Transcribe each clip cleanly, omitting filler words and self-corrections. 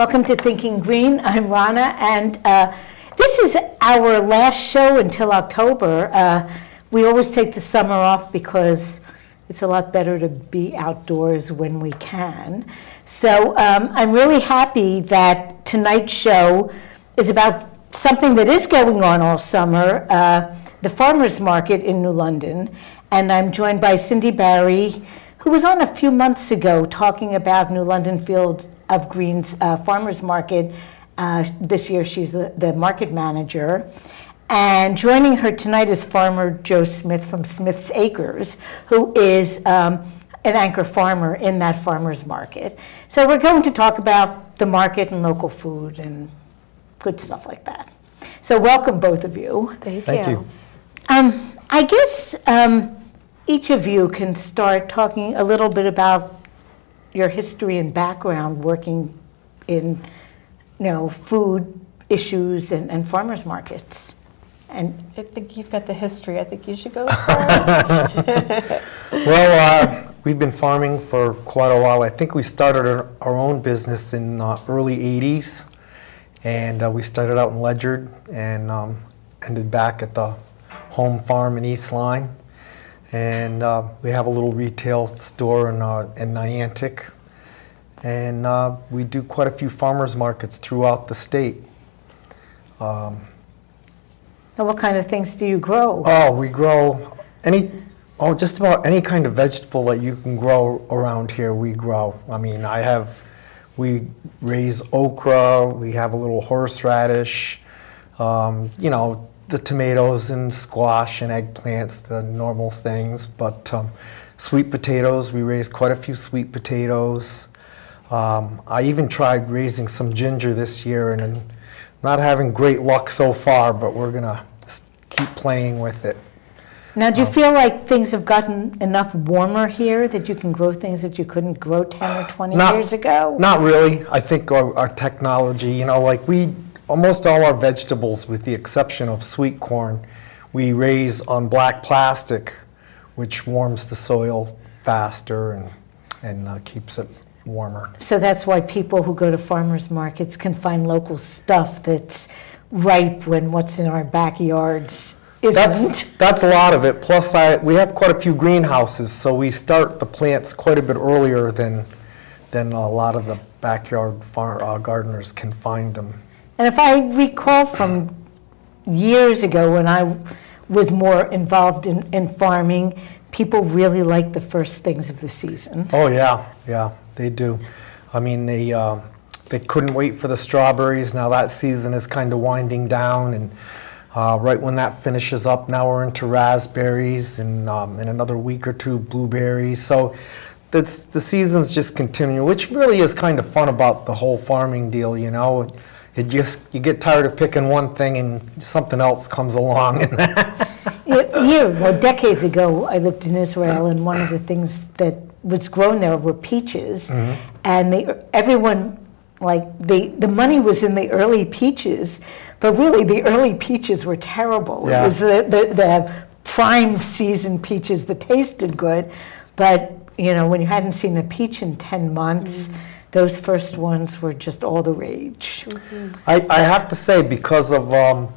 Welcome to Thinking Green. I'm Rana, and this is our last show until October. We always take the summer off because it's a lot better to be outdoors when we can. So I'm really happy that tonight's show is about something that is going on all summer, the farmers market in New London. And I'm joined by Cindy Barry, who was on a few months ago talking about New London Fields of Green's farmers market. This year she's the market manager. And joining her tonight is farmer Joe Smith from Smith's Acres, who is an anchor farmer in that farmers market. So we're going to talk about the market and local food and good stuff like that. So welcome, both of you. Thank you. I guess each of you can start talking a little bit about your history and background working in, food issues and farmers markets. And I think you've got the history. I think you should go for it. Well, we've been farming for quite a while. I think we started our own business in the early 80s. And we started out in Ledyard and ended back at the home farm in East Line. And we have a little retail store in Niantic. And we do quite a few farmers markets throughout the state. and what kind of things do you grow? Oh, we grow just about any kind of vegetable that you can grow around here, we grow. I mean, we raise okra, we have a little horseradish, the tomatoes and squash and eggplants, the normal things. But sweet potatoes, we raise quite a few sweet potatoes. I even tried raising some ginger this year, and I'm not having great luck so far, but we're gonna keep playing with it. Now, do you feel like things have gotten enough warmer here that you can grow things that you couldn't grow 10 or 20 years ago? Not really. I think our technology, almost all our vegetables, with the exception of sweet corn, we raise on black plastic, which warms the soil faster and keeps it warmer. So that's why people who go to farmers markets can find local stuff that's ripe when what's in our backyards isn't. That's a lot of it. Plus, we have quite a few greenhouses, so we start the plants quite a bit earlier than a lot of the backyard gardeners can find them. And if I recall from years ago when I was more involved in farming, people really like the first things of the season. Oh yeah, they do. I mean, they couldn't wait for the strawberries. Now that season is kind of winding down, and right when that finishes up, now we're into raspberries, and in another week or two, blueberries. So the seasons just continue, which really is kind of fun about the whole farming deal, you get tired of picking one thing and something else comes along. Decades ago, I lived in Israel, and one of the things that was grown there were peaches, mm-hmm. and the money was in the early peaches, but really the early peaches were terrible. Yeah. It was the prime season peaches that tasted good, but when you hadn't seen a peach in 10 months, mm-hmm. those first ones were just all the rage. Mm-hmm. I have to say, because of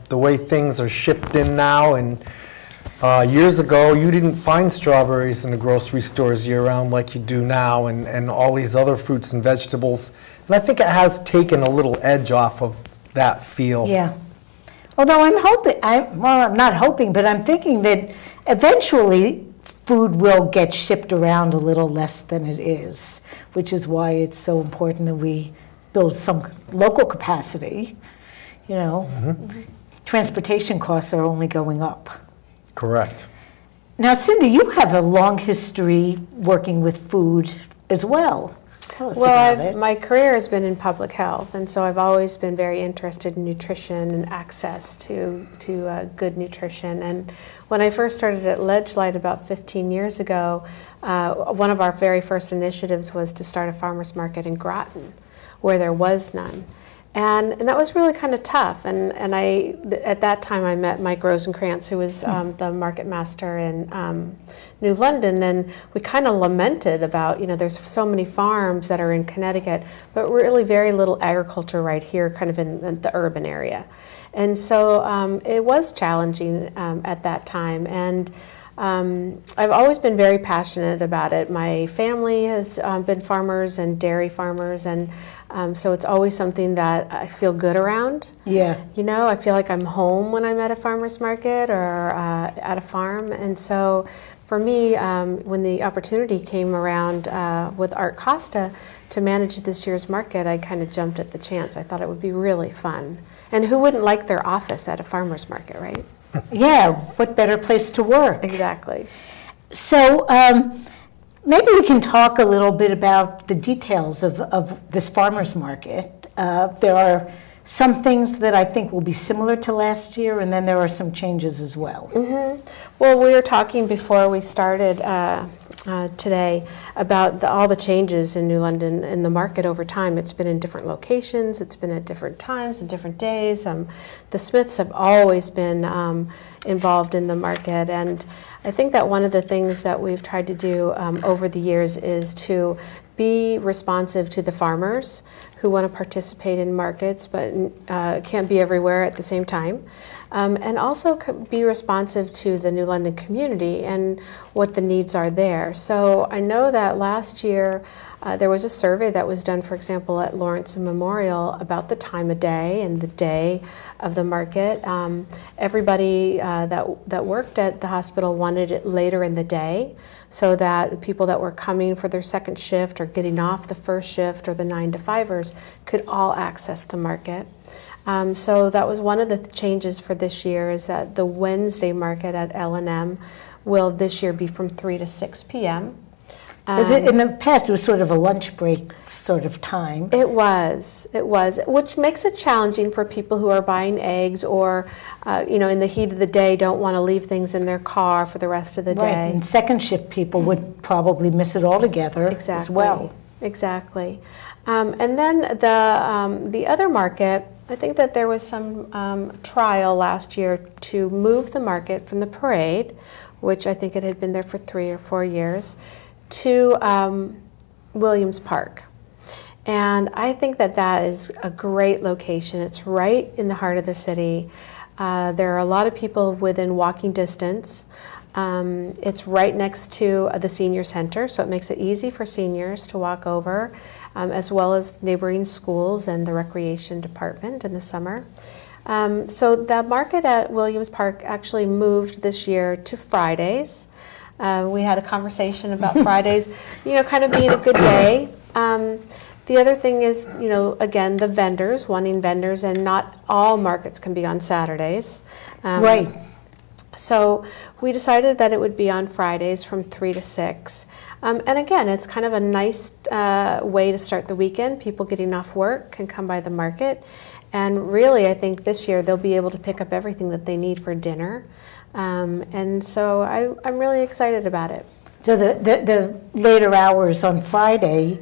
the way things are shipped in now, and years ago you didn't find strawberries in the grocery stores year-round like you do now, and all these other fruits and vegetables. And I think it has taken a little edge off of that feel. Yeah. Although I'm not hoping, but I'm thinking that eventually food will get shipped around a little less than it is, which is why it's so important that we build some local capacity. Mm-hmm. Transportation costs are only going up. Correct. Now, Cindy, you have a long history working with food as well. Tell us about it. My career has been in public health, and so I've always been very interested in nutrition and access to good nutrition. And when I first started at Ledgelight about 15 years ago, one of our very first initiatives was to start a farmers market in Groton, where there was none. And that was really kind of tough. And at that time, I met Mike Rosenkrantz, who was the market master in New London, and we kind of lamented about, there's so many farms that are in Connecticut, but really very little agriculture right here, kind of in the urban area. And so it was challenging at that time. And I've always been very passionate about it. My family has been farmers and dairy farmers, and so it's always something that I feel good around. Yeah. I feel like I'm home when I'm at a farmer's market or at a farm. And so for me, when the opportunity came around with Art Costa to manage this year's market, I kind of jumped at the chance. I thought it would be really fun. And who wouldn't like their office at a farmer's market, right? Yeah, what better place to work? Exactly. So maybe we can talk a little bit about the details of this farmer's market. There are some things that I think will be similar to last year, and then there are some changes as well. Mm-hmm. Well, we were talking before we started today about all the changes in New London in the market over time. It's been in different locations, it's been at different times and different days. The Smiths have always been involved in the market, and I think that one of the things that we've tried to do over the years is to be responsive to the farmers who want to participate in markets but can't be everywhere at the same time. And also be responsive to the New London community and what the needs are there. So I know that last year there was a survey that was done, for example, at Lawrence Memorial about the time of day and the day of the market. Everybody that worked at the hospital wanted it later in the day so that the people that were coming for their second shift or getting off the first shift or the 9-to-5ers could all access the market. So that was one of the changes for this year, is that the Wednesday market at L&M will this year be from 3 to 6 p.m. In the past, it was sort of a lunch break sort of time. It was, which makes it challenging for people who are buying eggs or, in the heat of the day don't want to leave things in their car for the rest of the day. Right, and second shift people would probably miss it altogether as well. Exactly. And then the other market, I think that there was some trial last year to move the market from the parade, which I think it had been there for 3 or 4 years, to Williams Park. And I think that that is a great location. It's right in the heart of the city. There are a lot of people within walking distance. It's right next to the senior center, so it makes it easy for seniors to walk over, as well as neighboring schools and the recreation department in the summer. So the market at Williams Park actually moved this year to Fridays. We had a conversation about Fridays, kind of being a good day. The other thing is, again, the vendors, wanting vendors, and not all markets can be on Saturdays. Right. So we decided that it would be on Fridays from 3 to 6. And again, it's kind of a nice way to start the weekend. People getting off work can come by the market. And really, I think this year they'll be able to pick up everything that they need for dinner. And so I'm really excited about it. So the later hours on Friday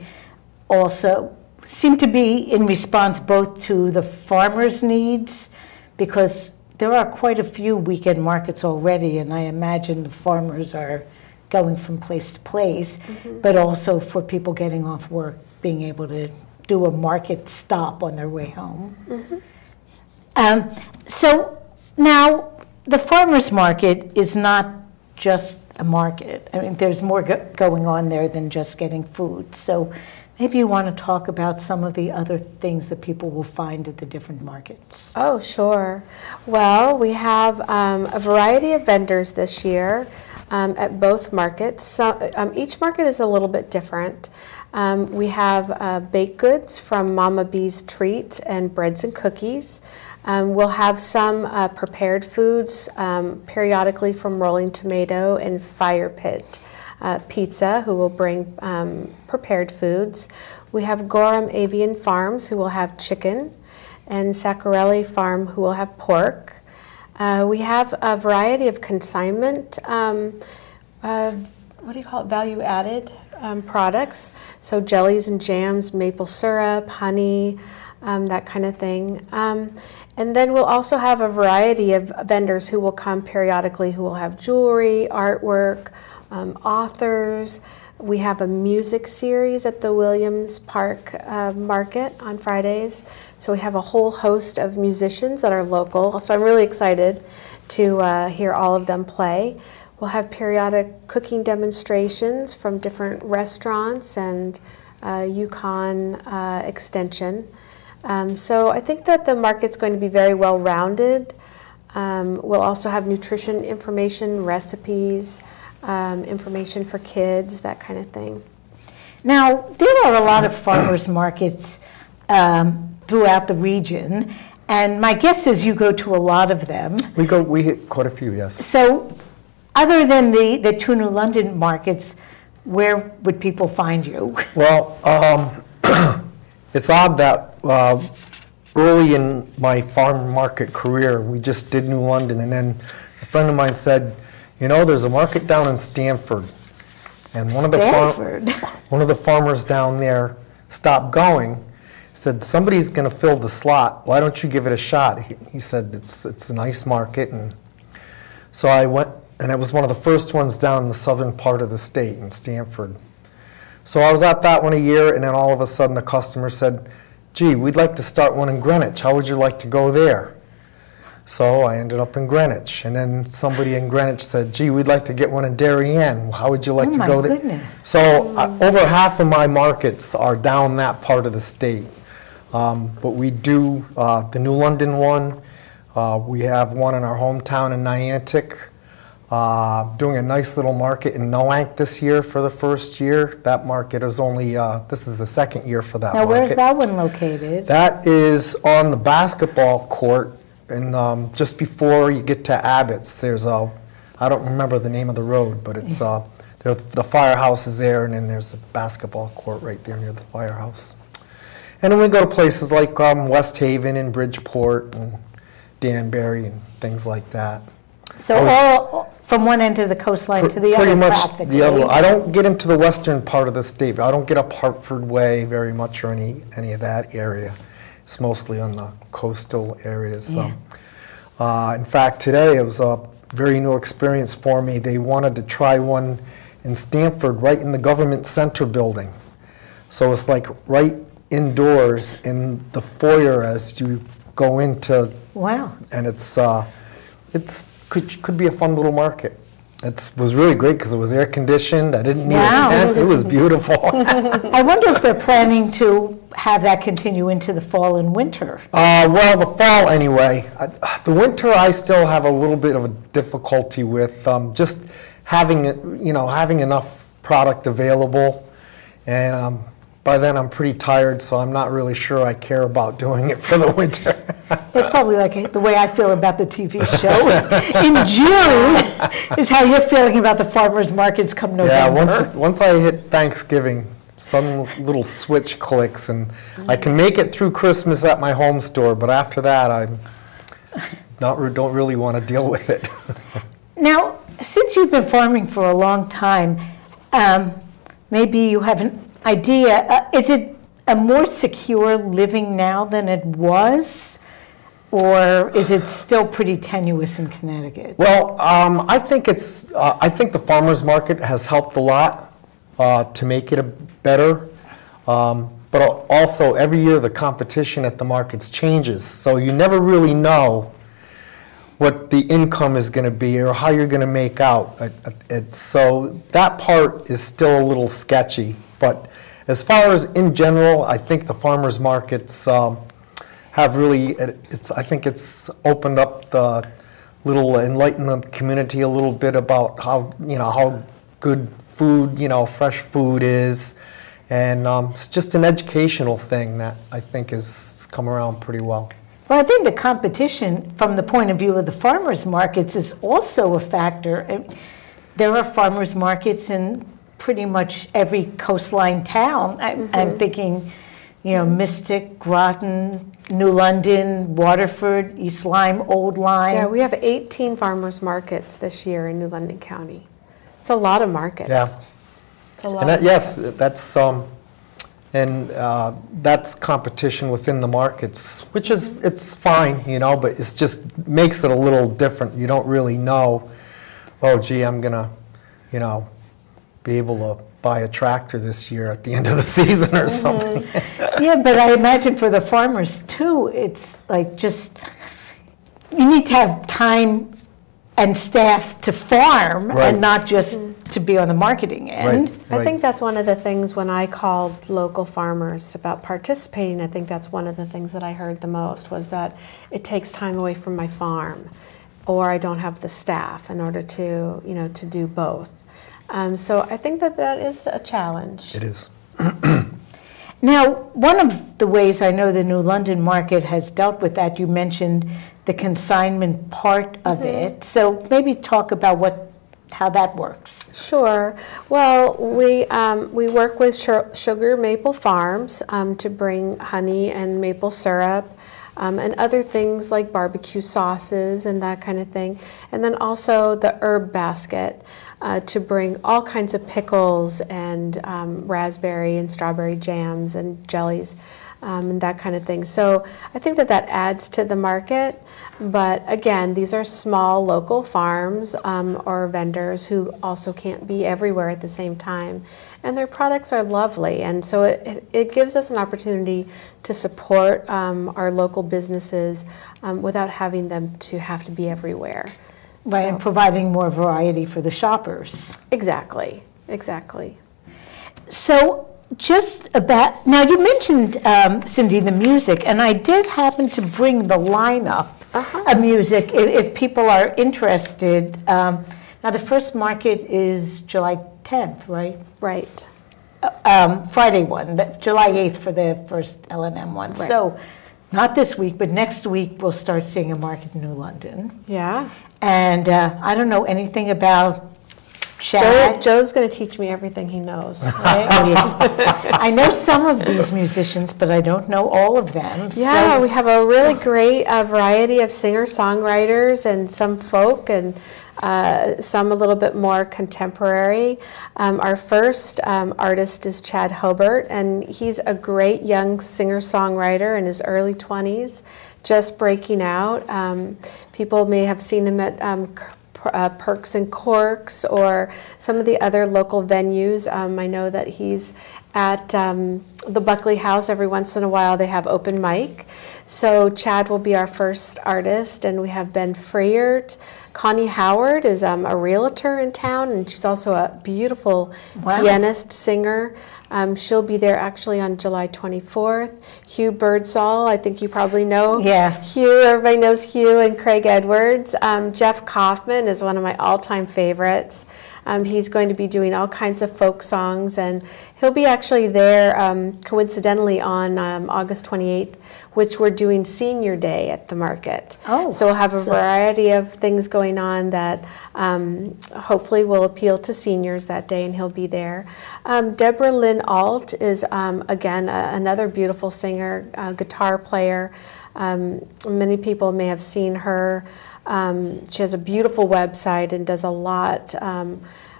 also seem to be in response both to the farmers' needs, because there are quite a few weekend markets already, and I imagine the farmers are going from place to place, but also for people getting off work, being able to do a market stop on their way home. So now, the farmers' market is not just a market. I mean, there's more going on there than just getting food. So maybe you want to talk about some of the other things that people will find at the different markets. Oh, sure. Well, we have a variety of vendors this year at both markets. So, each market is a little bit different. We have baked goods from Mama B's Treats and breads and cookies. We'll have some prepared foods periodically from Rolling Tomato and Fire Pit Pizza, who will bring prepared foods. We have Gorham Avian Farms, who will have chicken, and Saccarelli Farm, who will have pork. We have a variety of consignment, what do you call it, value added products, so jellies and jams, maple syrup, honey, that kind of thing. And then we'll also have a variety of vendors who will come periodically who will have jewelry, artwork, authors. We have a music series at the Williams Park Market on Fridays. So we have a whole host of musicians that are local. So I'm really excited to hear all of them play. We'll have periodic cooking demonstrations from different restaurants and Yukon Extension. So I think that the market's going to be very well-rounded. We'll also have nutrition information, recipes, information for kids, that kind of thing. Now, there are a lot of farmers markets throughout the region, and my guess is you go to a lot of them. We hit quite a few, yes. So, other than the two New London markets, where would people find you? Well, it's odd that early in my farm market career, we just did New London, and then a friend of mine said, you know, there's a market down in Stamford, and one of the farmers down there stopped going. Said, somebody's going to fill the slot. Why don't you give it a shot? He said, it's a nice market, and so I went, and it was one of the first ones down in the southern part of the state in Stamford. So I was at that one a year, and then all of a sudden a customer said, gee, we'd like to start one in Greenwich. How would you like to go there? So I ended up in Greenwich, and then somebody in Greenwich said, gee, we'd like to get one in Darien. How would you like to go there? Oh, my goodness. So over half of my markets are down that part of the state. But we do the New London one. We have one in our hometown in Niantic. Doing a nice little market in Noank this year for the first year. That market is only, this is the second year for that Now, market. where's that one located? That is on the basketball court, and just before you get to Abbott's, there's a, I don't remember the name of the road, but it's, the firehouse is there, and then there's a basketball court right there near the firehouse. And then we go to places like West Haven and Bridgeport and Danbury and things like that. So all from one end of the coastline to the other, pretty much practically. the other. I don't get into the western part of the state. I don't get up Hartford Way very much or any of that area. It's mostly on the coastal areas. Yeah. In fact, today it was a very new experience for me. They wanted to try one in Stamford, right in the government center building. So it's like right indoors in the foyer as you go into. Wow. And it's could be a fun little market. It was really great because it was air conditioned. I didn't need a tent. It was beautiful. I wonder if they're planning to have that continue into the fall and winter. Well, the fall anyway. The winter I still have a little bit of a difficulty with just having enough product available, and by then I'm pretty tired, so I'm not really sure I care about doing it for the winter. It's probably like the way I feel about the TV show. In June is how you're feeling about the farmers markets come November. Yeah, once I hit Thanksgiving, some little switch clicks, and I can make it through Christmas at my home store, but after that, I don't really want to deal with it. Now, since you've been farming for a long time, maybe you have an idea. Is it a more secure living now than it was? Or is it still pretty tenuous in Connecticut? Well, I think the farmers market has helped a lot to make it better. But also, every year the competition at the markets changes. So you never really know what the income is going to be or how you're going to make out. So that part is still a little sketchy. But as far as in general, I think the farmers markets have really, I think it's opened up the enlightened the community a little bit about how good food, fresh food is. And it's just an educational thing that I think has come around pretty well. Well, I think the competition from the point of view of the farmers markets is also a factor. There are farmers markets in pretty much every coastline town. I'm thinking, Mystic, Groton, New London, Waterford, East Lyme, Old Lyme. Yeah, we have 18 farmers markets this year in New London County. It's a lot of markets. Yeah. It's a lot. And that, yes, that's that's competition within the markets, which is it's fine, you know, but it's just makes it a little different. You don't really know, oh, gee, I'm gonna, you know, be able to buy a tractor this year at the end of the season or something. Yeah, but I imagine for the farmers too, it's like just, you need to have time and staff to farm Right. and not just to be on the marketing end. Right. I think that's one of the things when I called local farmers about participating, I think that's one of the things that I heard the most was that it takes time away from my farm, or I don't have the staff in order to, you know, to do both. So I think that that is a challenge. It is. Now, one of the ways I know the New London market has dealt with that, you mentioned the consignment part of it. So maybe talk about how that works. Sure. Well, we work with Sugar Maple Farms to bring honey and maple syrup and other things like barbecue sauces and that kind of thing. And then also the herb basket to bring all kinds of pickles and raspberry and strawberry jams and jellies. And that kind of thing. So I think that that adds to the market. But again, these are small local farms or vendors who also can't be everywhere at the same time. And their products are lovely. And so it gives us an opportunity to support our local businesses without having them to have to be everywhere. Right, So- and providing more variety for the shoppers. Exactly, exactly. So just about, now you mentioned, Cindy, the music, and I did happen to bring the lineup of music if people are interested. Now the first market is July 10th, right? Right. Friday one, July 8th for the first L&M one. Right. So not this week, but next week we'll start seeing a market in New London. Yeah. And I don't know anything about Chad. Joe's going to teach me everything he knows, right? Oh, yeah. I know some of these musicians, but I don't know all of them. Yeah, So, we have a really great variety of singer-songwriters and some folk and some a little bit more contemporary. Our first artist is Chad Hobart, and he's a great young singer-songwriter in his early 20s, just breaking out. People may have seen him at Perks and Corks or some of the other local venues. I know that he's at the Buckley House every once in a while. They have open mic. So Chad will be our first artist, and we have Ben Freyert. Connie Howard is a realtor in town, and she's also a beautiful pianist, singer. She'll be there actually on July 24th. Hugh Birdsall, I think you probably know. Yeah. Hugh, everybody knows Hugh and Craig Edwards. Jeff Kaufman is one of my all-time favorites. He's going to be doing all kinds of folk songs, and he'll be actually there coincidentally on August 28th, which we're doing Senior Day at the market. Oh. So we'll have a variety of things going on that hopefully will appeal to seniors that day, and he'll be there. Deborah Lynn Alt is, again, another beautiful singer, guitar player. Many people may have seen her. She has a beautiful website and does a lot.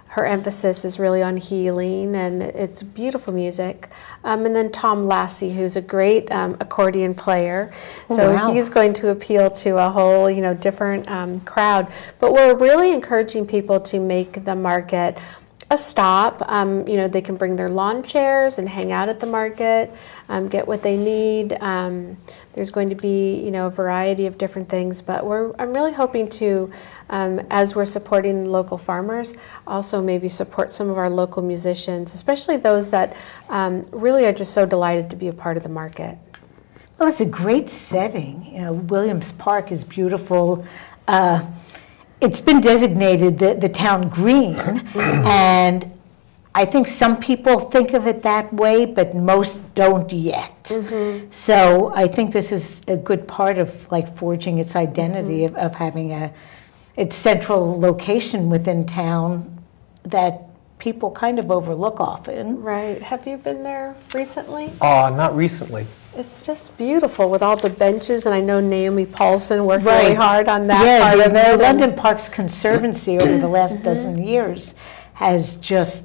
Her emphasis is really on healing, and it's beautiful music. And then Tom Lassie, who's a great accordion player. So wow. he's going to appeal to a whole, different crowd. But we're really encouraging people to make the market a stop. They can bring their lawn chairs and hang out at the market, get what they need. There's going to be, a variety of different things, but I'm really hoping to, as we're supporting local farmers, also maybe support some of our local musicians, especially those that really are just so delighted to be a part of the market. well, it's a great setting. Williams Park is beautiful. It's been designated the town green, and I think some people think of it that way, but most don't yet. So I think this is a good part of forging its identity of having its central location within town that people kind of overlook often. Right. Have you been there recently? Not recently. It's just beautiful with all the benches, and I know Naomi Paulson worked really hard on that part of the it. London Parks Conservancy over the last dozen years has just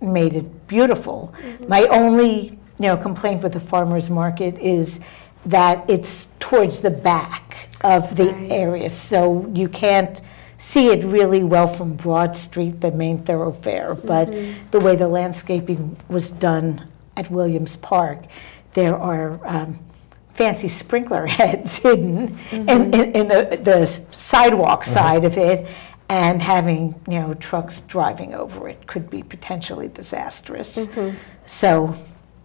made it beautiful. My only, complaint with the farmer's market is that it's towards the back of the Right. area, so you can't see it really well from Broad Street, the main thoroughfare. But the way the landscaping was done at Williams Park, there are fancy sprinkler heads hidden in the sidewalk side of it, and having trucks driving over it could be potentially disastrous. So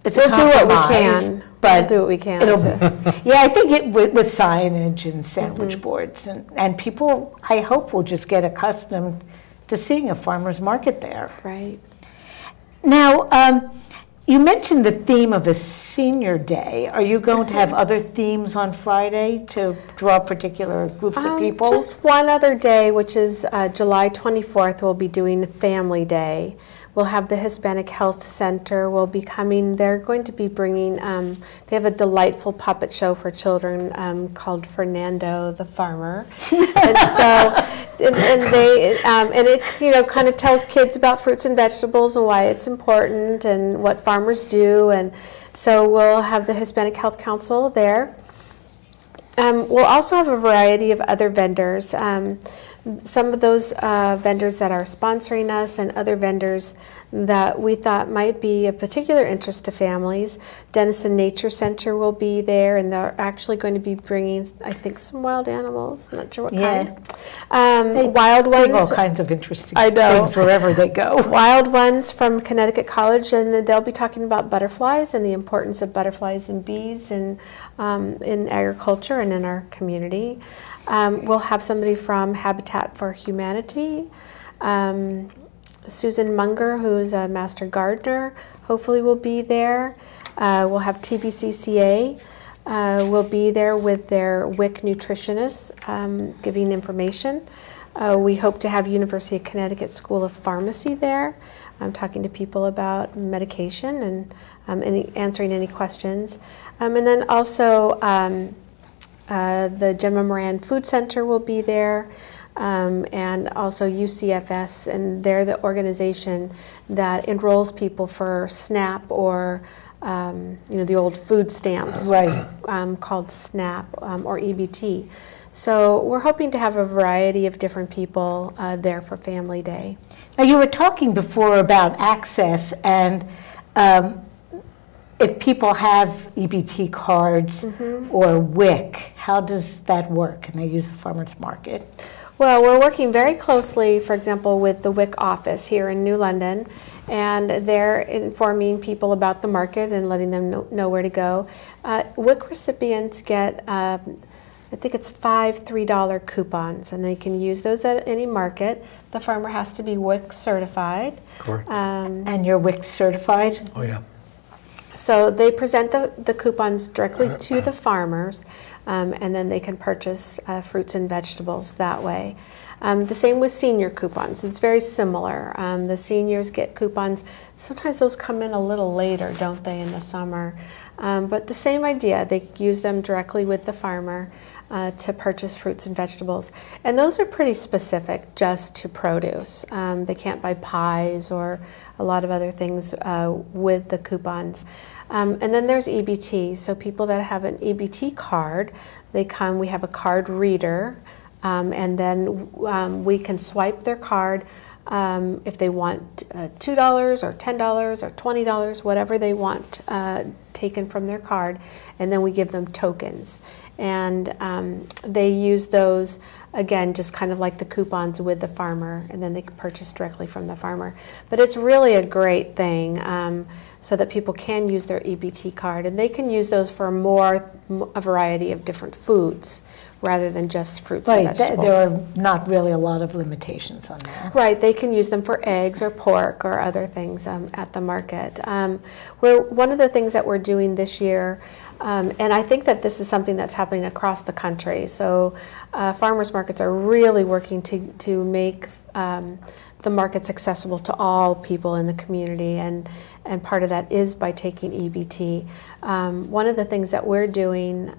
it's We'll a do what we compromise, can. but We'll do what we can it'll- to. yeah, I think with signage and sandwich boards, and people, I hope, will just get accustomed to seeing a farmer's market there. Right. Now, you mentioned the theme of a senior day. Are you going to have other themes on Friday to draw particular groups of people? Just one other day, which is July 24th, we'll be doing Family Day. We'll have the Hispanic Health Center will be coming. They're going to be bringing, they have a delightful puppet show for children called Fernando the Farmer. And so, and it, kind of tells kids about fruits and vegetables and why it's important and what farmers do. And so we'll have the Hispanic Health Council there. We'll also have a variety of other vendors. Some of those vendors that are sponsoring us and other vendors that we thought might be of particular interest to families. Denison Nature Center will be there, and they're actually going to be bringing, I think, some wild animals. I'm not sure what kind. Wild They have all ones. kinds of interesting I know. things wherever they go. Wild ones from Connecticut College, and they'll be talking about butterflies and the importance of butterflies and bees in agriculture and in our community. We'll have somebody from Habitat for Humanity. Susan Munger, who's a master gardener, hopefully will be there. We'll have TVCCA will be there with their WIC nutritionists giving information. We hope to have University of Connecticut School of Pharmacy there. I'm talking to people about medication and answering any questions. And then also the Gemma Moran Food Center will be there. And also UCFS, and they're the organization that enrolls people for SNAP or the old food stamps, Right. Called SNAP or EBT. So we're hoping to have a variety of different people there for Family Day. Now, you were talking before about access, and if people have EBT cards or WIC, how does that work? Can they use the farmer's market? Well, we're working very closely, for example, with the WIC office here in New London, and they're informing people about the market and letting them know where to go. WIC recipients get, I think it's 5 $3 coupons, and they can use those at any market. The farmer has to be WIC certified. Correct. And you're WIC certified? Oh, yeah. So they present the coupons directly to the farmers, and then they can purchase fruits and vegetables that way. The same with senior coupons. It's very similar. The seniors get coupons. Sometimes those come in a little later, don't they, in the summer? But the same idea. They use them directly with the farmer to purchase fruits and vegetables. And those are pretty specific just to produce. They can't buy pies or a lot of other things with the coupons. And then there's EBT. So people that have an EBT card, they come, we have a card reader, and then we can swipe their card if they want $2 or $10 or $20, whatever they want taken from their card, and then we give them tokens. And they use those, again, just kind of like the coupons with the farmer, and then they can purchase directly from the farmer. But it's really a great thing so that people can use their EBT card, and they can use those for a variety of different foods rather than just fruits and vegetables. There are not really a lot of limitations on that. Right, they can use them for eggs or pork or other things at the market. One of the things that we're doing this year, and I think that this is something that's happening across the country, so farmers markets are really working to make the markets accessible to all people in the community, and part of that is by taking EBT. One of the things that we're doing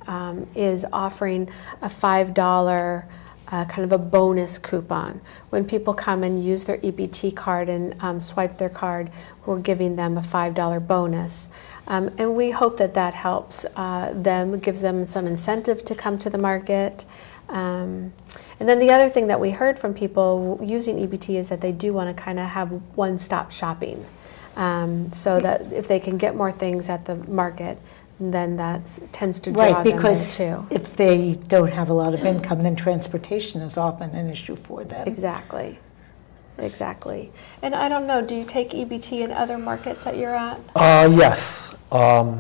is offering a $5 kind of a bonus coupon. When people come and use their EBT card and swipe their card, we're giving them a $5 bonus. And we hope that that helps them, gives them some incentive to come to the market. And then the other thing that we heard from people using EBT is that they do want to kind of have one-stop shopping. So that if they can get more things at the market, then that tends to draw them in because too. if they don't have a lot of income, then transportation is often an issue for them. Exactly. Exactly. And I don't know, do you take EBT in other markets that you're at? Yes. I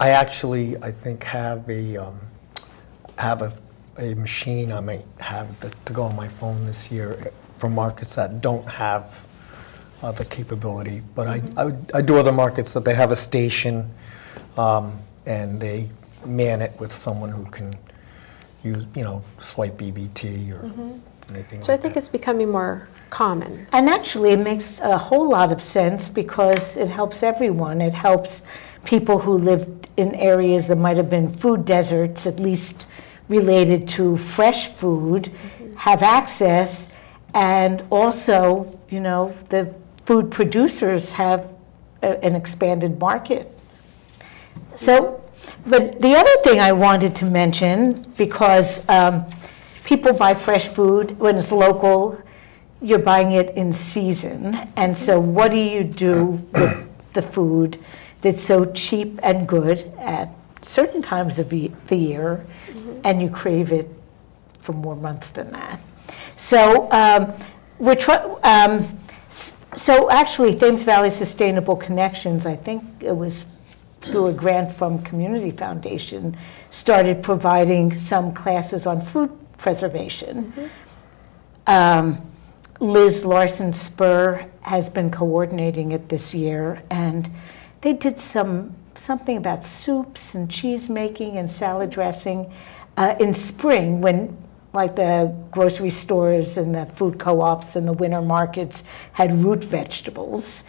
actually, I think, have a machine I might have to go on my phone this year for markets that don't have the capability. But I do other markets that they have a station and they man it with someone who can use, swipe EBT or anything So I like think that. it's becoming more common. And actually, it makes a whole lot of sense because it helps everyone. It helps people who lived in areas that might have been food deserts, at least related to fresh food, have access. And also, the food producers have an expanded market. So, but the other thing I wanted to mention, because people buy fresh food when it's local, you're buying it in season. And so what do you do with the food that's so cheap and good at certain times of the year, and you crave it for more months than that? So so actually, Thames Valley Sustainable Connections, I think it was through a grant from Community Foundation, started providing some classes on food preservation. Liz Larson Spur has been coordinating it this year, and they did something about soups and cheese making and salad dressing in spring when like the grocery stores and the food co-ops and the winter markets had root vegetables.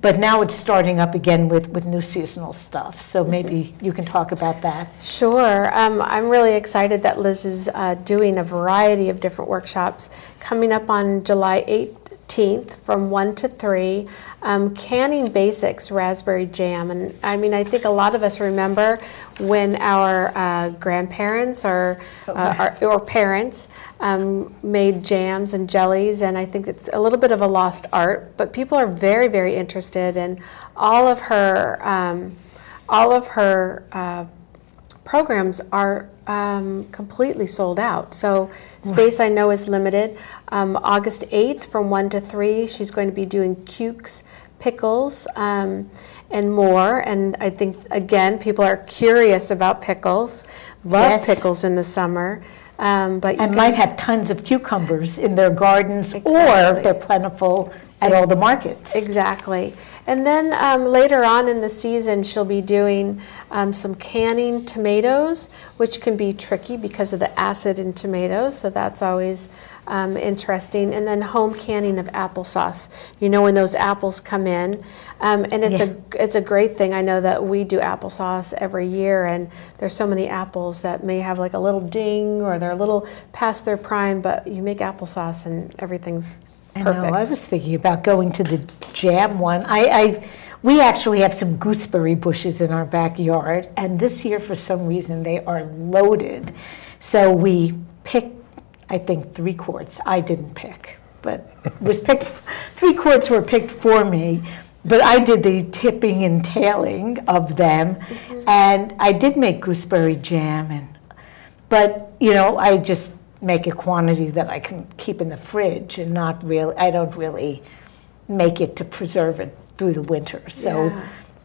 But now it's starting up again with new seasonal stuff. So maybe you can talk about that. Sure. I'm really excited that Liz is doing a variety of different workshops coming up on July 18th from 1 to 3, canning basics raspberry jam. And I mean, I think a lot of us remember when our grandparents or parents made jams and jellies, and I think it's a little bit of a lost art, but people are very, very interested, and all of her programs are completely sold out. So space I know is limited. August 8th from 1 to 3, she's going to be doing cukes, pickles, and more. And I think, again, people are curious about pickles, love pickles in the summer. But you might have tons of cucumbers in their gardens, or they're plentiful at all the markets. Exactly. And then later on in the season, she'll be doing some canning tomatoes, which can be tricky because of the acid in tomatoes, so that's always interesting. And then home canning of applesauce. When those apples come in, and it's a great thing. I know that we do applesauce every year, and there's so many apples that may have like a little ding or they're a little past their prime, but you make applesauce and everything's perfect. I know. I was thinking about going to the jam one. We actually have some gooseberry bushes in our backyard, and this year, for some reason, they are loaded. So we picked, I think, 3 quarts. I didn't pick, but it was picked. 3 quarts were picked for me, but I did the tipping and tailing of them, and I did make gooseberry jam. But I just make a quantity that I can keep in the fridge, and I don't really make it to preserve it through the winter. So,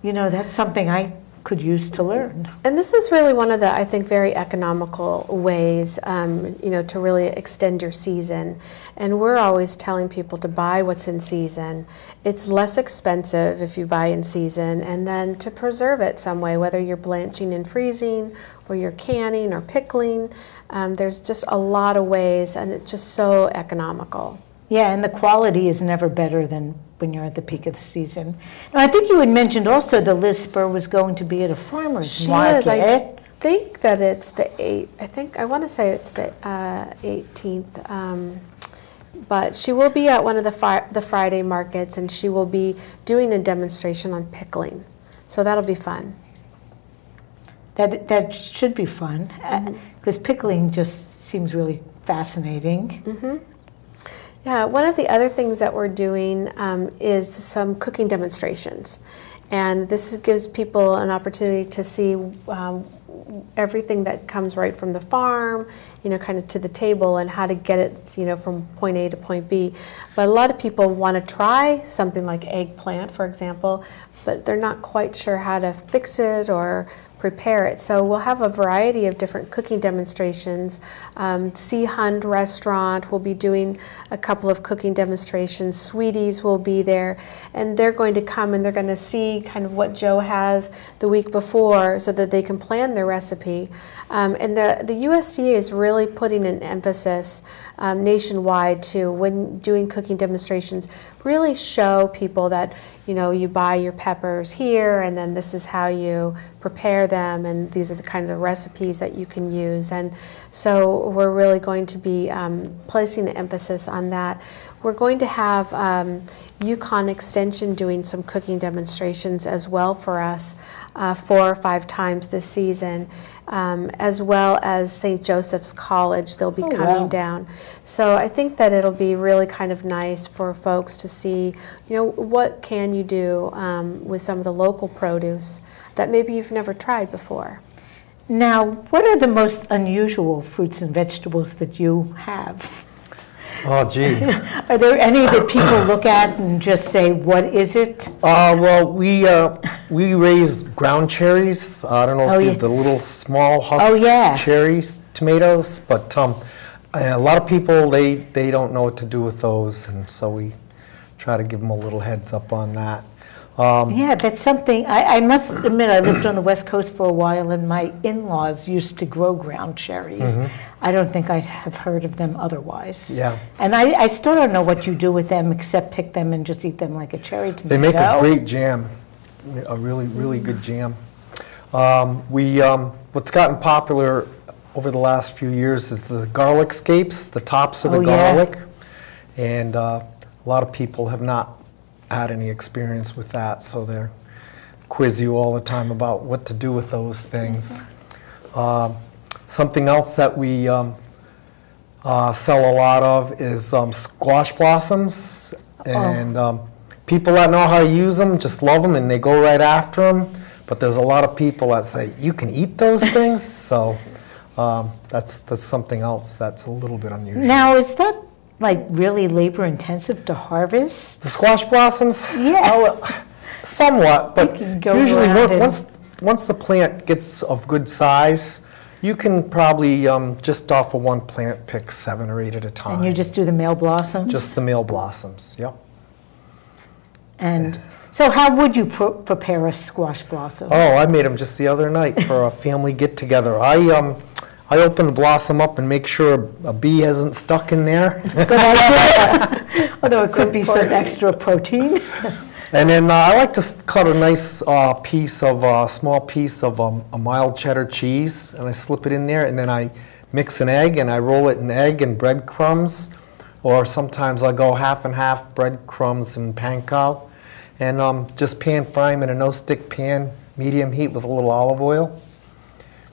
that's something I could use to learn. And this is really one of the, I think, very economical ways, to really extend your season. And we're always telling people to buy what's in season. It's less expensive if you buy in season, and then to preserve it some way, whether you're blanching and freezing, or you're canning or pickling. There's just a lot of ways, and it's just so economical. Yeah, and the quality is never better than when you're at the peak of the season. Now, I think you had mentioned also that Liz Spur was going to be at a farmer's market. think that it's the 8th. I want to say it's the 18th. But she will be at one of the Friday markets, and she will be doing a demonstration on pickling. So that'll be fun. That should be fun, because pickling just seems really fascinating. Mm-hmm. Yeah, one of the other things that we're doing is some cooking demonstrations. And this gives people an opportunity to see everything that comes right from the farm, kind of to the table, and how to get it, from point A to point B. But a lot of people want to try something like eggplant, for example, but they're not quite sure how to fix it or prepare it. So we'll have a variety of different cooking demonstrations. Sea Hund Restaurant will be doing a couple of cooking demonstrations. Sweeties will be there, and they're going to come and they're going to see kind of what Joe has the week before so that they can plan their recipe. And the USDA is really putting an emphasis nationwide to, when doing cooking demonstrations, really show people that, you buy your peppers here, and then this is how you prepare them, and these are the kinds of recipes that you can use. And so we're really going to be placing an emphasis on that. We're going to have Yukon Extension doing some cooking demonstrations as well for us 4 or 5 times this season, as well as St. Joseph's College. They'll be coming down. So I think that it'll be really kind of nice for folks to see, what can you do with some of the local produce that maybe you've never tried before. Now, what are the most unusual fruits and vegetables that you have? Oh, gee. Are there any that people look at and just say, what is it? Well, we raise ground cherries. I don't know if you have the little small husk cherries, tomatoes, but a lot of people, they don't know what to do with those, and so we try to give them a little heads up on that. Yeah, that's something. I must admit, I lived on the West Coast for a while, and my in-laws used to grow ground cherries. Mm-hmm. I don't think I'd have heard of them otherwise. Yeah. And I still don't know what you do with them except pick them and just eat them like a cherry tomato. They make a great jam, a really, really good jam. What's gotten popular over the last few years is the garlic scapes, the tops of the garlic. Yeah. And a lot of people have not had any experience with that, so they quiz you all the time about what to do with those things. Something else that we sell a lot of is squash blossoms, and people that know how to use them just love them and they go right after them, but there's a lot of people that say, you can eat those things, so that's something else that's a little bit unusual. Now, is that like really labor intensive to harvest? The squash blossoms? Yeah. Somewhat, but usually once the plant gets of good size, you can probably just off of one plant pick 7 or 8 at a time. And you just do the male blossoms? Just the male blossoms, yep. And so how would you prepare a squash blossom? Oh, I made them just the other night for a family get-together. I open the blossom up and make sure a bee hasn't stuck in there. Good idea. Although it could be some extra protein. And then I like to cut a nice small piece of a mild cheddar cheese, and I slip it in there, and then I mix an egg, and I roll it in egg and breadcrumbs, or sometimes I'll go half and half breadcrumbs and panko, and just pan fry them in a no-stick pan, medium heat with a little olive oil.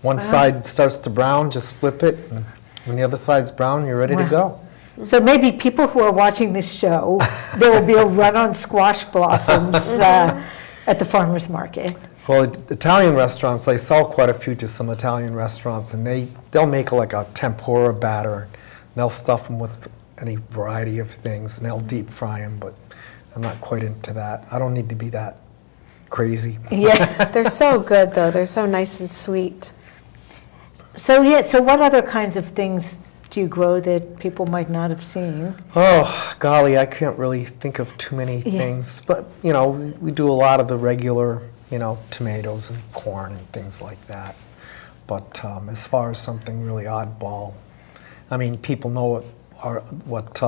One side starts to brown, just flip it, and when the other side's brown, you're ready to go. So maybe people who are watching this show, there will be a run on squash blossoms at the farmer's market. Well, Italian restaurants, I sell quite a few to some Italian restaurants, and they'll make like a tempura batter, and they'll stuff them with any variety of things, and they'll deep fry them, but I'm not quite into that. I don't need to be that crazy. Yeah. They're so good, though. They're so nice and sweet. So what other kinds of things do you grow that people might not have seen? Oh, golly, I can't really think of too many things. But, we do a lot of the regular, tomatoes and corn and things like that. But as far as something really oddball, I mean, people know what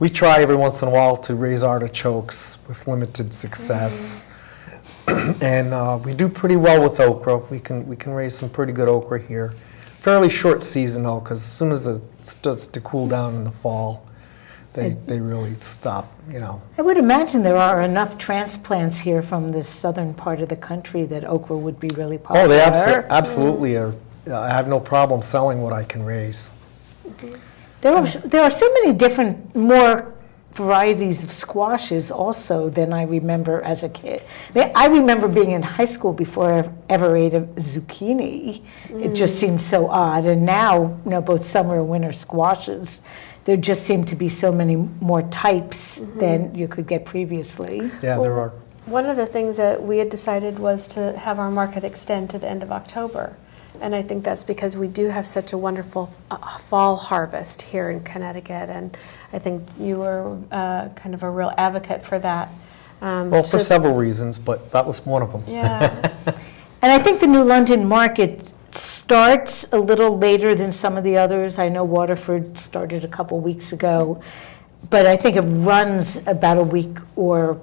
we try every once in a while to raise artichokes with limited success. And we do pretty well with okra. We can raise some pretty good okra here. Fairly short season though, because as soon as it starts to cool down in the fall, they really stop, you know. I would imagine there are enough transplants here from the southern part of the country that okra would be really popular. Oh, they absolutely are. I have no problem selling what I can raise. There are so many different, more varieties of squashes also than I remember as a kid. I remember being in high school before I ever ate a zucchini. It just seemed so odd. And now, you know, both summer and winter squashes, there just seem to be so many more types than you could get previously. Yeah, there are. One of the things that we had decided was to have our market extend to the end of October. And I think that's because we do have such a wonderful fall harvest here in Connecticut. And I think you were kind of a real advocate for that. Well, for several reasons, but that was one of them. Yeah. And I think the New London market starts a little later than some of the others. I know Waterford started a couple weeks ago, but I think it runs about a week or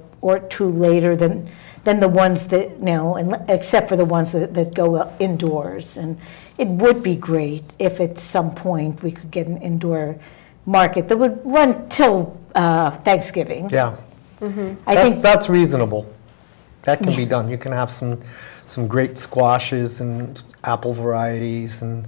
two later than the ones that, you know, except for the ones that go indoors. And it would be great if at some point we could get an indoor market that would run till Thanksgiving. Yeah, I think that's reasonable. That can be done. You can have some great squashes and apple varieties and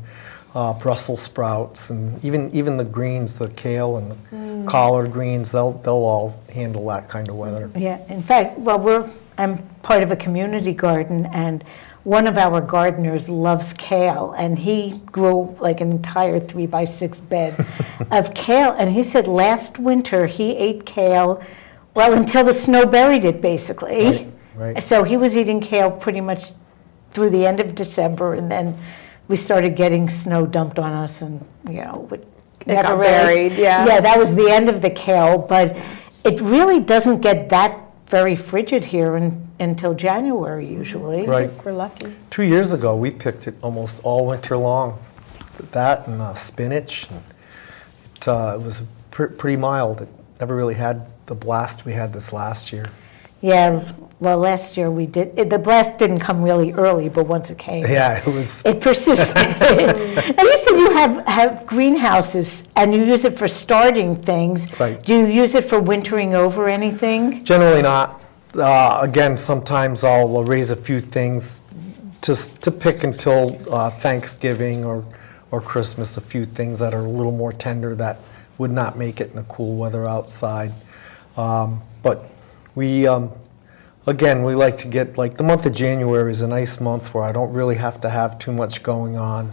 Brussels sprouts and even the greens, the kale and the collard greens. They'll all handle that kind of weather. Yeah, in fact, well, I'm part of a community garden, and one of our gardeners loves kale, and he grew like an entire 3x6 bed of kale. And he said last winter he ate kale, well, until the snow buried it, basically. Right. So he was eating kale pretty much through the end of December, and then we started getting snow dumped on us, and you know, it got buried. Yeah. Yeah, that was the end of the kale, but it really doesn't get that very frigid here until January usually. Right. I think we're lucky. 2 years ago, we picked it almost all winter long. That and spinach. And it was pretty mild. It never really had the blast we had this last year. Yeah, well, last year we did. The blast didn't come really early, but once it came, Yeah, it was. it persisted. And you said you have greenhouses and you use it for starting things. Right. Do you use it for wintering over anything? Generally not. Again, sometimes I'll raise a few things to pick until Thanksgiving or Christmas, a few things that are a little more tender that would not make it in the cool weather outside. But we, again, we like to get, like the month of January is a nice month where I don't really have to have too much going on.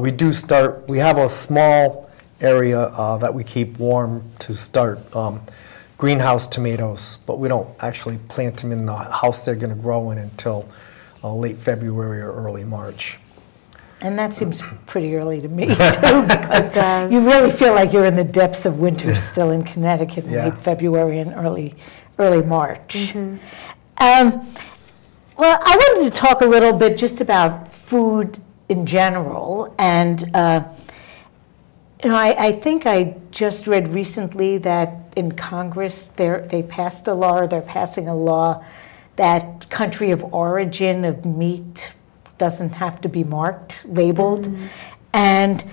We have a small area that we keep warm to start greenhouse tomatoes, but we don't actually plant them in the house they're going to grow in until late February or early March. And that seems pretty early to me, too, because It does. you really feel like you're in the depths of winter still in Connecticut in Yeah. late February and early March. Well, I wanted to talk a little bit just about food in general. And, you know, I think I just read recently that in Congress they passed a law, or they're passing a law that country of origin of meat doesn't have to be marked, labeled. And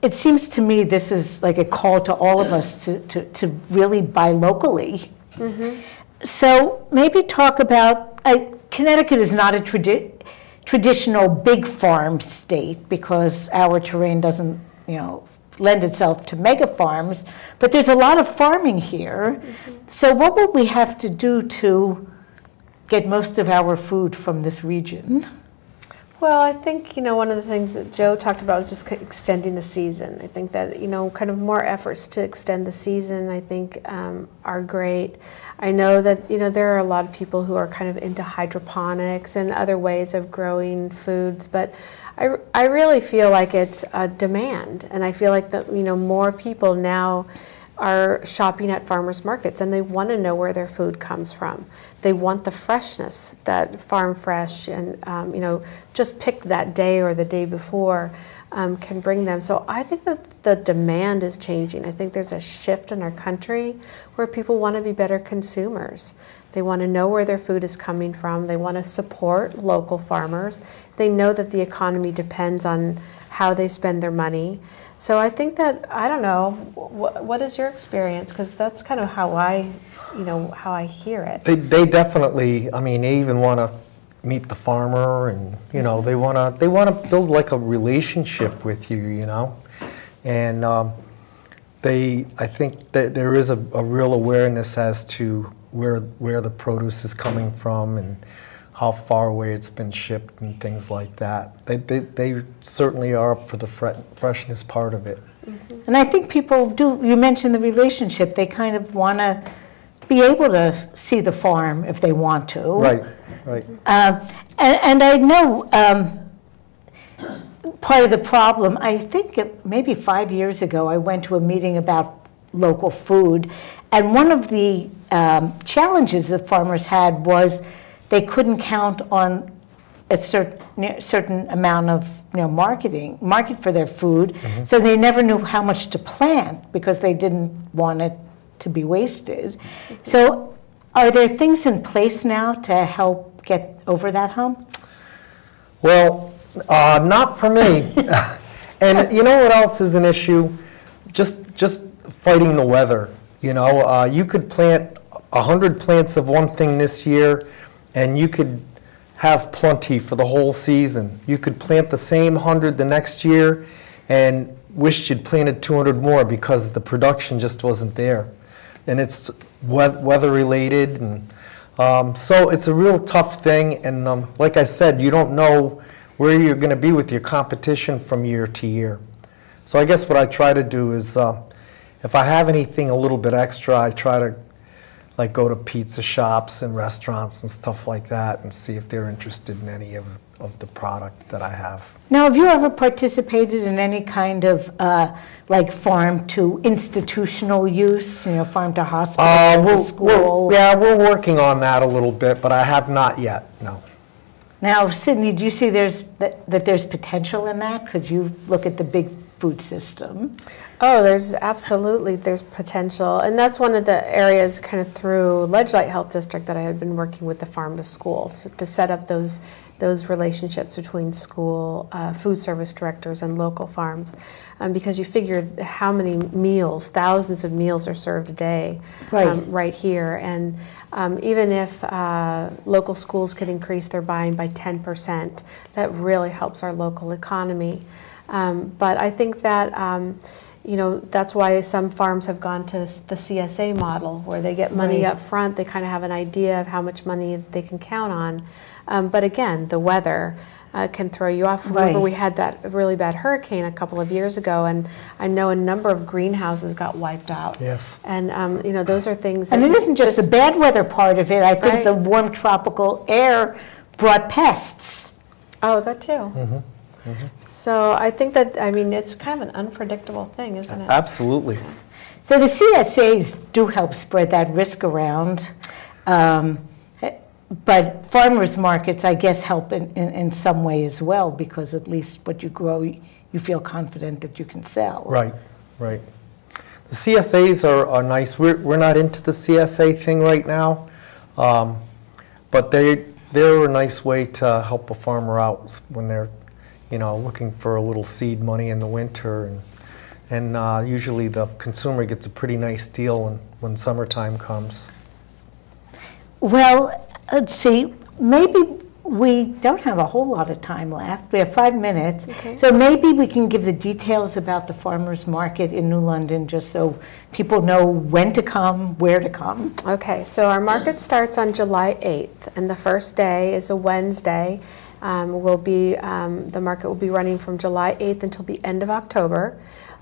it seems to me this is like a call to all of us to really buy locally. So maybe talk about, Connecticut is not a traditional big farm state because our terrain doesn't, you know, lend itself to mega farms, but there's a lot of farming here. So what would we have to do to get most of our food from this region? Well, I think, you know, one of the things that Joe talked about was just extending the season. I think that, you know, kind of more efforts to extend the season, I think, are great. I know that, you know, there are a lot of people who are kind of into hydroponics and other ways of growing foods, but I really feel like it's a demand. And I feel like that, you know, more people now are shopping at farmers markets and they want to know where their food comes from. They want the freshness that Farm Fresh and, you know, just picked that day or the day before can bring them. So I think that the demand is changing. I think there's a shift in our country where people want to be better consumers. They want to know where their food is coming from. They want to support local farmers. They know that the economy depends on how they spend their money. So I think that, I don't know, what is your experience? Because that's kind of how I hear it. They definitely, I mean, they even want to meet the farmer, and they want to build like a relationship with you, and I think that there is a real awareness as to where the produce is coming from and how far away it's been shipped and things like that. They certainly are up for the freshness part of it. Mm-hmm. And I think people do, you mentioned the relationship, they kind of want to be able to see the farm if they want to. Right. And I know part of the problem, I think maybe 5 years ago, I went to a meeting about local food, and one of the challenges that farmers had was they couldn't count on a certain amount of market for their food, mm-hmm. so they never knew how much to plant because they didn't want it to be wasted. So are there things in place now to help get over that hump? Well, not for me. And you know what else is an issue? Just fighting the weather. You could plant 100 plants of one thing this year, and you could have plenty for the whole season. You could plant the same 100 the next year and wished you'd planted 200 more because the production just wasn't there. And it's weather related, and so it's a real tough thing. And like I said, you don't know where you're going to be with your competition from year to year. So I guess what I try to do is, if I have anything a little bit extra, I try to go to pizza shops and restaurants and stuff like that and see if they're interested in any of the product that I have. Now, have you ever participated in any kind of farm to institutional use, farm to hospital, school? We're working on that a little bit, but I have not yet, no. Now, Sydney, do you see that there's potential in that? Because you look at the big food system. Oh, there's potential. And that's one of the areas kind of through Ledgelight Health District that I had been working with the farm to school, so to set up those relationships between school, food service directors and local farms. Because you figure how many meals, thousands of meals are served a day right here. And even if local schools could increase their buying by 10%, that really helps our local economy. But I think that that's why some farms have gone to the CSA model, where they get money up front. They kind of have an idea of how much money they can count on. But again, the weather can throw you off. Remember, we had that really bad hurricane a couple of years ago, and I know a number of greenhouses got wiped out. Yes. And those are things that... And it isn't just the bad weather part of it. I think the warm tropical air brought pests. Oh, that too. Mm-hmm. Mm-hmm. So I think that, it's kind of an unpredictable thing, isn't it? Absolutely. So the CSAs do help spread that risk around, but farmers markets, I guess, help in some way as well, because at least what you grow, you feel confident that you can sell. Right. The CSAs are nice. We're not into the CSA thing right now, but they're a nice way to help a farmer out when they're looking for a little seed money in the winter, and usually the consumer gets a pretty nice deal when summertime comes. Well, let's see, maybe we don't have a whole lot of time left. We have 5 minutes. Okay. So maybe we can give the details about the farmers market in New London, just so people know when to come, where to come. Okay, so our market starts on July 8th, and the first day is a Wednesday. The market will be running from July 8th until the end of October.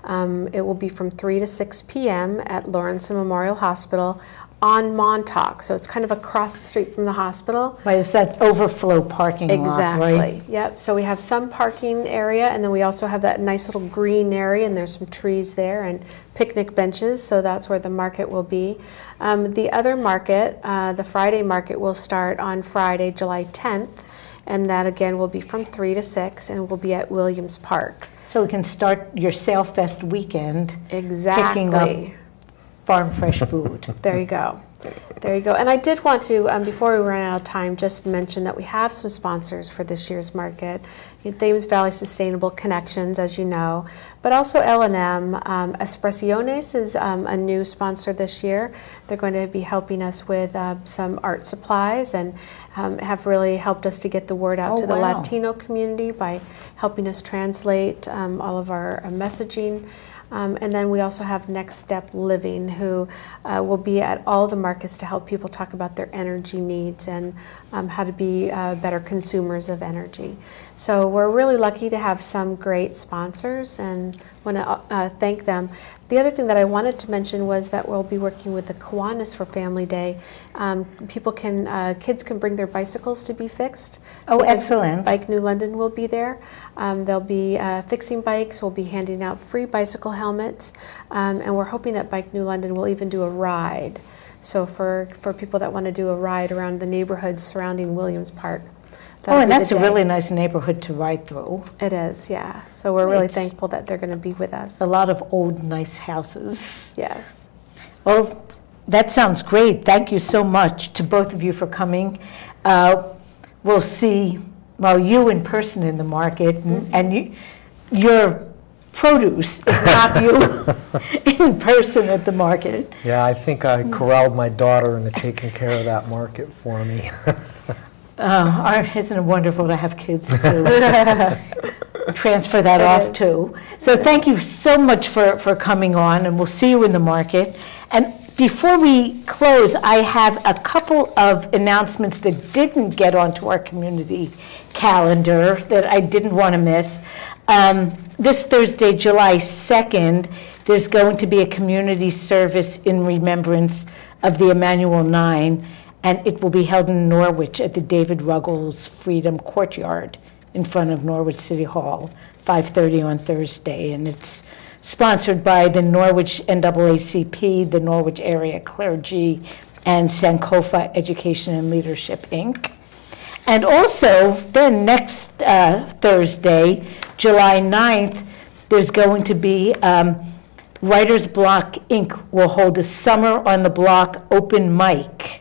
It will be from 3 to 6 p.m. at Lawrence Memorial Hospital on Montauk. So it's kind of across the street from the hospital. Right, it's that overflow parking lot, Exactly. right? Yep. So we have some parking area, and then we also have that nice little green area, and there's some trees there and picnic benches. So that's where the market will be. The other market, the Friday market, will start on Friday, July 10th. And that, again, will be from 3 to 6, and will be at Williams Park. So we can start your Sale Fest weekend Exactly. picking up farm fresh food. There you go. There you go. And I did want to, before we run out of time, just mention that we have some sponsors for this year's market. Thames Valley Sustainable Connections, as you know, but also L&M. Espressiones is a new sponsor this year. They're going to be helping us with some art supplies and have really helped us to get the word out to the Latino community by helping us translate all of our messaging. And then we also have Next Step Living, who will be at all the markets to help people talk about their energy needs and how to be better consumers of energy. So we're really lucky to have some great sponsors and want to thank them. The other thing that I wanted to mention was that we'll be working with the Kiwanis for Family Day. Kids can bring their bicycles to be fixed. Oh, excellent. Bike New London will be there. They'll be fixing bikes. We'll be handing out free bicycle helmets. And we're hoping that Bike New London will even do a ride. So for people that want to do a ride around the neighborhoods surrounding Williams Park. And that's a really nice neighborhood to ride through. It is, yeah. So we're really thankful that they're going to be with us. A lot of old, nice houses. Yes. Well, that sounds great. Thank you so much to both of you for coming. We'll see, you in person in the market, and your produce, if not you in person at the market. Yeah, I think I corralled my daughter into taking care of that market for me. Isn't it wonderful to have kids to transfer that off to? So thank you so much for coming on, and we'll see you in the market. And before we close, I have a couple of announcements that didn't get onto our community calendar that I didn't want to miss. This Thursday, July 2nd, there's going to be a community service in remembrance of the Emanuel 9, and it will be held in Norwich at the David Ruggles Freedom Courtyard in front of Norwich City Hall, 5:30 on Thursday. And it's sponsored by the Norwich NAACP, the Norwich Area Clergy, and Sankofa Education and Leadership, Inc. And also, then next Thursday, July 9th, there's going to be Writer's Block, Inc. will hold a Summer on the Block open mic.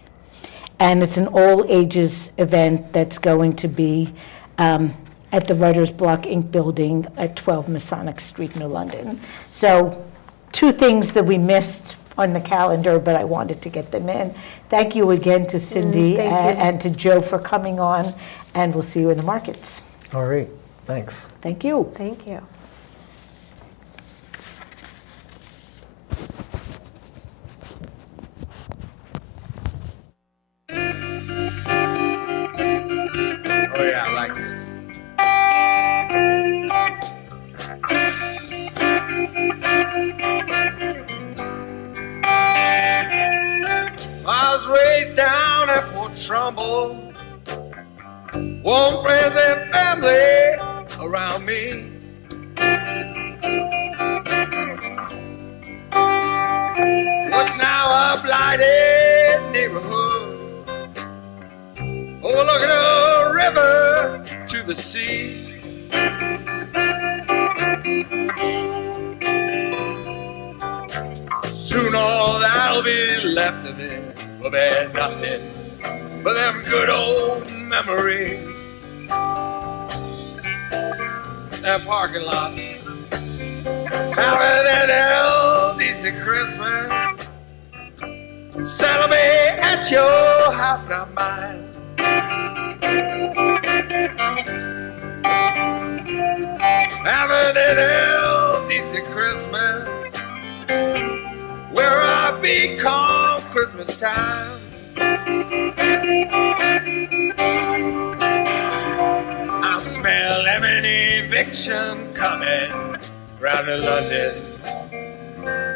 And it's an all ages event that's going to be at the Writer's Block, Inc. building at 12 Masonic Street, New London. So 2 things that we missed on the calendar, but I wanted to get them in. Thank you again to Cindy and to Joe for coming on, and we'll see you in the markets. All right, thanks. Thank you. Thank you. Oh yeah, I like this. I was raised down at Fort Trumbull, warm friends and family around me. What's now a blighted neighborhood, overlooking a river to the sea. Soon all that'll be left of it will be nothing but them good old memories. Them parking lots, having an decent Christmas. Settle me at your house, not mine. Having an decent Christmas, where I be come Christmas time. I smell lemon eviction coming round to London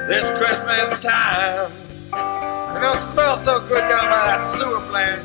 this Christmas time. It don't smell so good down by that sewer plant.